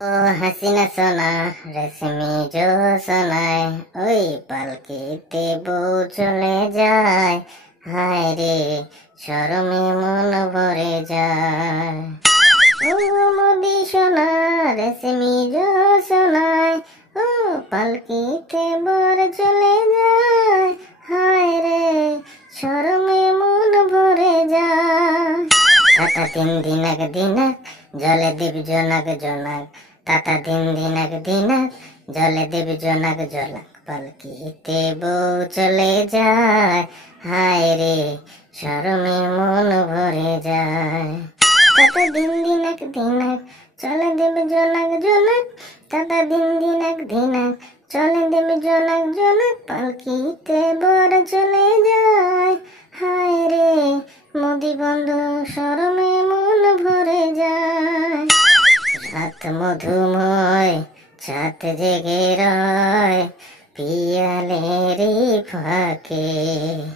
ও হাসিনা সোনা রেশমি জো সোনায় ওই পালকিতে বউ চলে যায়। হায় রে শরমে মন ভরে যায়। ও মোদি সোনা রেশমি জো সোনায় ও পালকিতে বর চলে যায়। হায় রে শরমে মন ভরে যায়। তাতা দিন দিনাক দিনাক জলে দেব জনাক জনাক। তাতা দিন দিনাক দিনাক জলে দেব জনাক জনাক। পালকিতে বউ চলে যায়। হায় রে শরমে মন ভরে যায়। তাতা দিন দিনাক দিনাক চলে দেব জনাক জনাক। তাতা দিন দিনাক দিনাক চলে দেব জনাক জনাক। পালকিতে বর চলে যায়। হায় রে মোদি বন্ধু শরমে মন ভরে যায়। রাত মধুময় ছাত জেগে রয় পিয়ালের ফাঁকে।